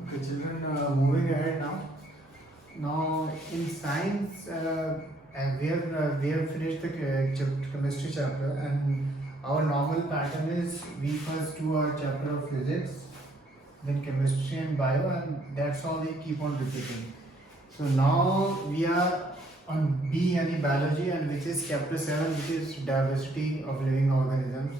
Okay, children, moving ahead now. Now, in science, we have finished the chemistry chapter, and our normal pattern is we first do our chapter of physics, then chemistry and bio, and that's all we keep on repeating. So now we are on B, yani biology, and which is chapter 7, which is diversity of living organisms.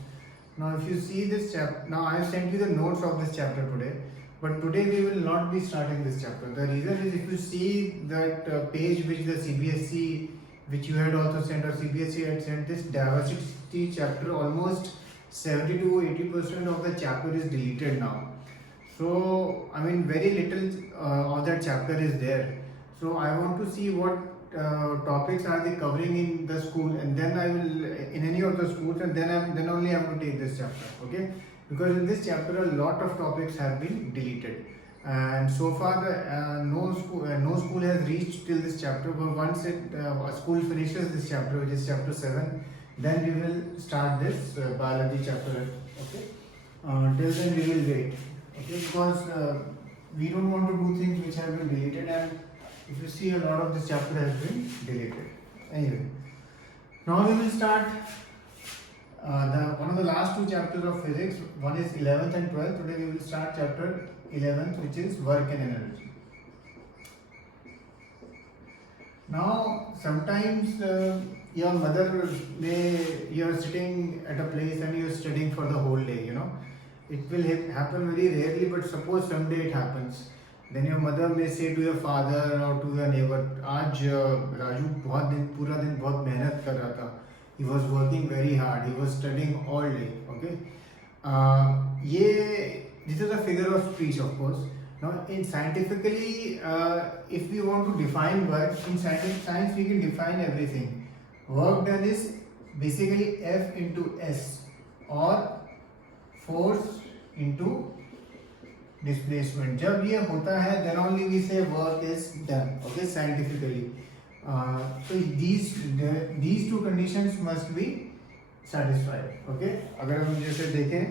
Now, if you see this chapter, now I have sent you the notes of this chapter today, but today we will not be starting this chapter. The reason is if you see that page which the CBSE, which you had also sent, or CBSE had sent, this diversity chapter, almost 70 to 80% of the chapter is deleted now. So, I mean, very little of that chapter is there. So, I want to see what topics are they covering in the school, and then I will in any of the schools, and then only I am going to take this chapter. Okay, because in this chapter a lot of topics have been deleted, and so far no school has reached till this chapter. But once a school finishes this chapter, which is chapter 7, then we will start this biology chapter. Okay, till then we will wait. Okay, because we don't want to do things which have been deleted, and if you see, a lot of this chapter has been deleted. Anyway, now we will start one of the last two chapters of physics. One is 11th and 12th. Today we will start chapter 11th, which is work and energy. Now, sometimes your mother you are sitting at a place and you are studying for the whole day. It will happen very rarely, but suppose someday it happens. Then your mother may say to your father or to your neighbor, आज राजू पूरा दिन बहुत मेहनत कर रहा था. He was working very hard. He was studying all day. Okay. This is a figure of speech, of course. Now, in scientifically, if we want to define work, in science we can define everything. Work done is basically F into S, or force into displacement. जब ये होता है, then only we say work is done. Okay, scientifically. So these two conditions must be satisfied. Okay, अगर हम जैसे देखें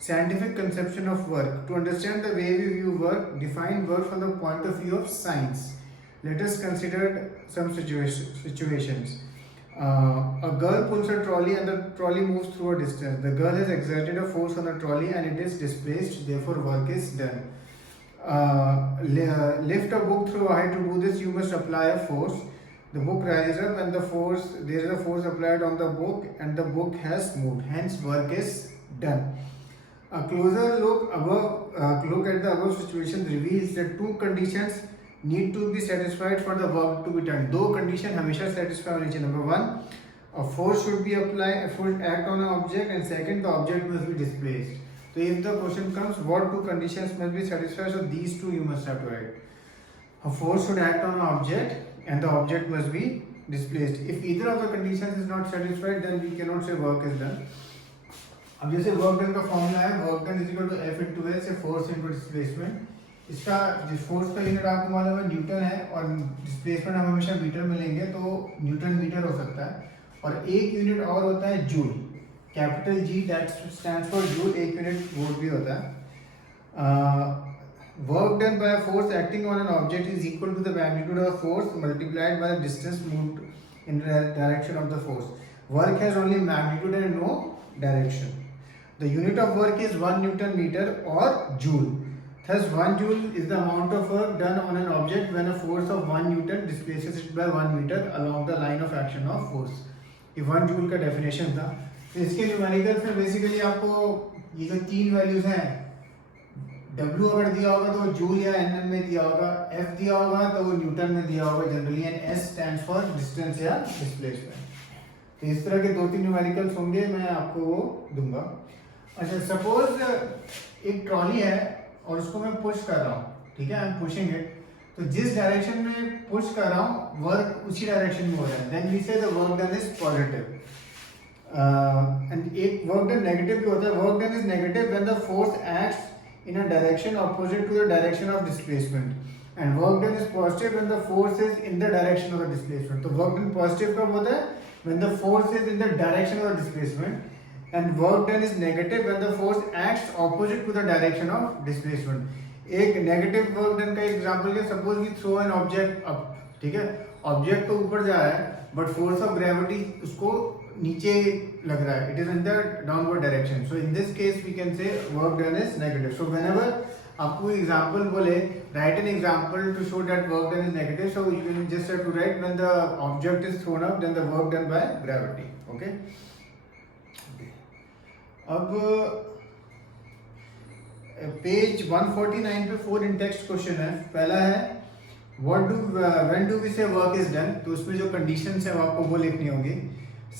scientific conception of work. To understand the way we view work, define work from the point of view of science. Let us consider some situations. A girl pulls a trolley and the trolley moves through a distance. The girl has exerted a force on the trolley and it is displaced, therefore work is done. Lift a book through a height. To do this, you must apply a force. The book rises up and there is a force applied on the book and the book has moved. Hence, work is done. A closer look at the above situation reveals that two conditions need to be satisfied for the work to be done. दो condition हमेशा satisfy होनी चाहिए. Number one, a force should be applied, a force act on an object, and second, the object must be displaced. So if the question comes, what two conditions must be satisfied? So these two you must have to write. A force should act on an object, and the object must be displaced. If either of the conditions is not satisfied, then we cannot say work is done. अब जैसे work done का formula है, work done is equal to F into S, force into displacement. इसका जिस force का unit आपको मालूम है न्यूटन है, और डिस्प्लेसमेंट हम हमेशा मीटर में लेंगे, तो न्यूटन मीटर हो सकता है. और एक यूनिट और होता है joule, capital G, that stands for joule. एक यूनिट वोल्ट भी होता है. Work done by force acting on an object is equal to the magnitude of force multiplied by the distance moved in the direction of the force. Work has only magnitude and no direction. The unit of work is 1 Newton meter or joule. Thus, 1 joule is the amount of work done on an object when a force of 1 Newton displaces it by 1 meter along the line of action of force. ये 1 joule का definition था. तो इसके numericals में basically आपको ये जो तीन वैल्यूज हैं, W अगर दिया होगा तो जूल या nm में दिया होगा, F दिया होगा तो वो न्यूटन में दिया होगा generally, and S stands for distance या displacement. तो इस तरह के दो तीन न्यूमेरिकल्स होंगे, मैं आपको वो दूंगा. अच्छा, सपोज एक ट्रॉली है और उसको मैं पुश कर रहा हूँ. ठीक है, आई एम पुशिंग इट. तो जिस डायरेक्शन में पुश कर रहा हूँ वर्क उसी डायरेक्शन में हो रहा है, then we say the work done is positive. And एक वर्क डन नेगेटिव भी होता है. Work done is negative when the force acts in a direction opposite to the direction of displacement, and work done is positive when the force is in the direction of the displacement. तो work done positive कब होता है? When the force is in the direction of the displacement. and work done is negative when the force acts opposite to the direction of displacement. एक negative work done का example है, suppose we throw an object up, ठीक है, object तो ऊपर जा रहा है बट फोर्स ऑफ ग्रेविटी उसको नीचे लग रहा है, it is in the downward direction. So in this case we can say work done is negative. So whenever आपको एग्जांपल बोले write an example to show that work done is negative, so you can just have to write when the object is thrown up then the work done by gravity. Okay, अब page 149 पे 4 in-text question है. पहला है when do we से work is done, तो उसमें जो conditions है आपको वो लिखनी होगी.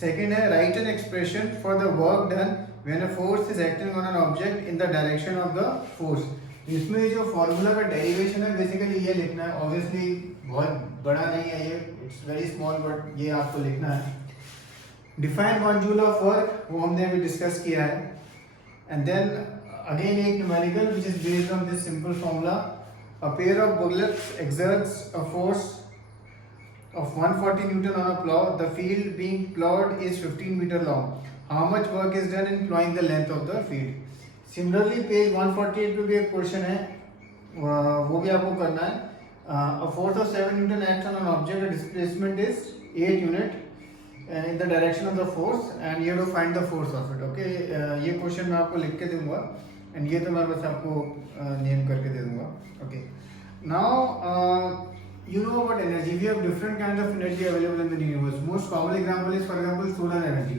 सेकंड है right an expression for the work done when a force is acting on an object in the direction of the force. इसमें जो फॉर्मूला का डेरिवेशन है बेसिकली ये लिखना है. ऑब्वियसली बहुत बड़ा नहीं है ये, इट्स वेरी स्मॉल, बट ये आपको लिखना है. डिफाइन 1 जूल ऑफ वर्क, वो हमने अभी डिस्कस किया है. And then again a numerical which is based on this simple formula. A pair of bullets exerts a force of 140 Newton on a plow. The field being plowed is 15 meter long. How much work is done in plowing the length of the field? Similarly, page 148 पे भी एक question है, वो भी आपको करना है. A force of 7 Newton acts on an object. The displacement is 8 unit in the direction of the force and you have to find the force of it. Okay, ये क्वेश्चन मैं आपको लिख के दूंगा एंड ये तो मैं बस आपको नेम करके दे दूंगा. Okay, now you know about energy. We have different kinds of energy available in the universe. Most common example is, for example, solar energy.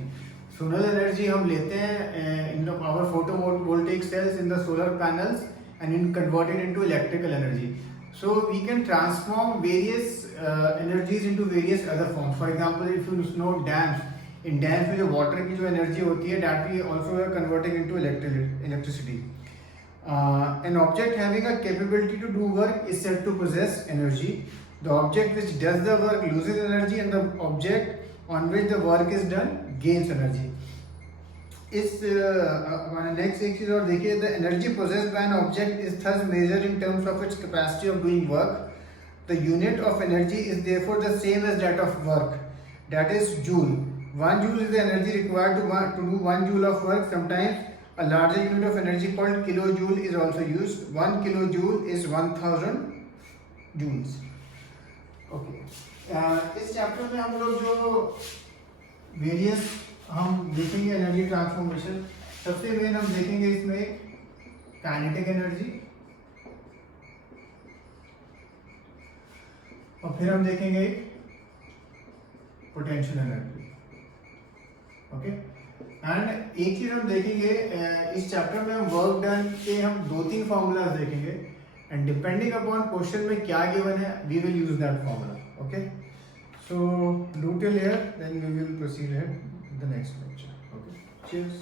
Solar energy हम लेते हैं in the our photovoltaic cells in the solar panels and convert it into electrical energy. So we can transform various energies into various other forms. For example, if you know dams, in dams में जो water की जो energy होती है that we also are converting into electricity. An object having a capability to do work is said to possess energy. The object which does the work loses energy and the object on which the work is done gains energy. इस next एक चीज और देखिए, the energy possessed by an object is thus measured in terms of its capacity of doing work. The unit of energy is therefore the same as that of work, that is joule. 1 joule is the energy required to do 1 joule of work. Sometimes a larger unit of energy called kilojoule is also used. 1 kilojoule is 1000 joules. Okay. इस chapter में हम लोग जो various हम देखेंगे energy transformation, सबसे main हम देखेंगे इसमें काइनेटिक एनर्जी, और फिर हम देखेंगे पोटेंशियल एनर्जी. ओके, एंड एक चीज हम देखेंगे इस चैप्टर में, हम वर्क डन के हम 2-3 फॉर्मूलाज देखेंगे एंड डिपेंडिंग अपॉन क्वेश्चन में क्या गिवन है we will use that formula. Okay, so do till here then we will proceed ahead the next lecture. Okay, cheers.